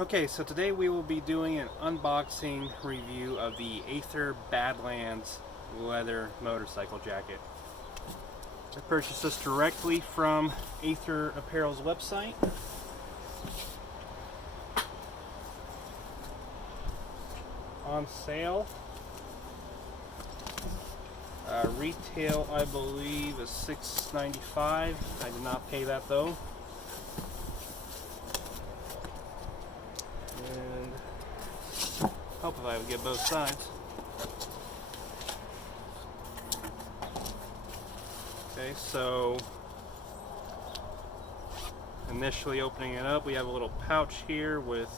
Okay, so today we will be doing an unboxing review of the Aether Badlands leather motorcycle jacket. I purchased this directly from Aether Apparel's website. On sale. Retail, I believe, is $6.95. I did not pay that though. And hope if I would get both sides. Okay, so initially opening it up, we have a little pouch here with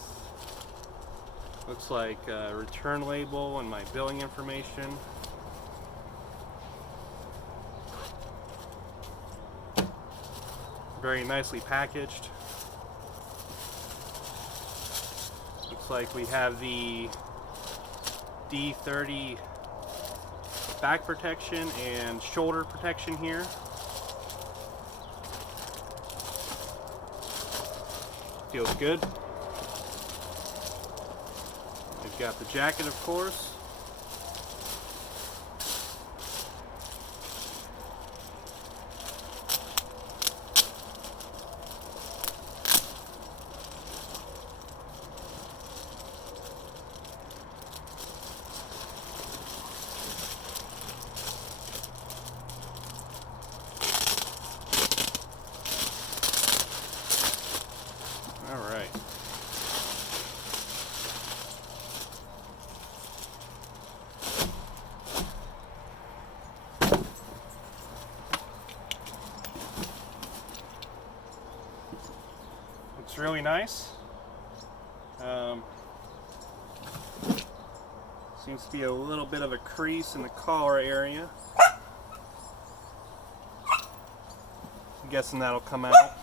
looks like a return label and my billing information. Very nicely packaged. Looks like we have the D30 back protection and shoulder protection here. Feels good. We've got the jacket, of course. Alright. Looks really nice. Seems to be a little bit of a crease in the collar area. I'm guessing that'll come out.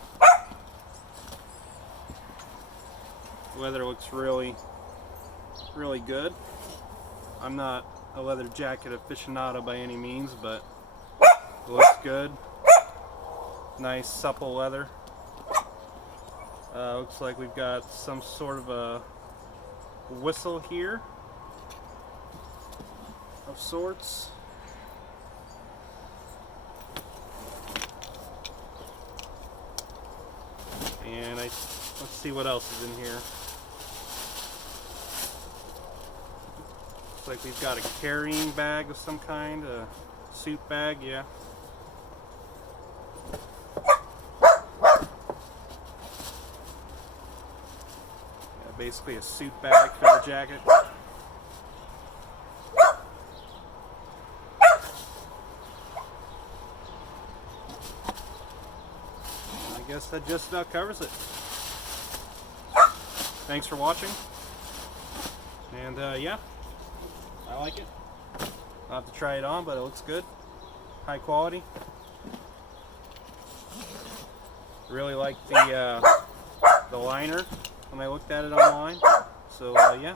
Leather looks really good. I'm not a leather jacket aficionado by any means, but it looks good. Nice supple leather. Looks like we've got some sort of a whistle here of sorts. And let's see what else is in here. Looks like we've got a carrying bag of some kind, a suit bag, yeah. Basically a suit bag for the jacket. I guess that just about covers it. Thanks for watching. And yeah, I like it. I'll have to try it on, but it looks good. High quality. Really like the liner when I looked at it online. So yeah.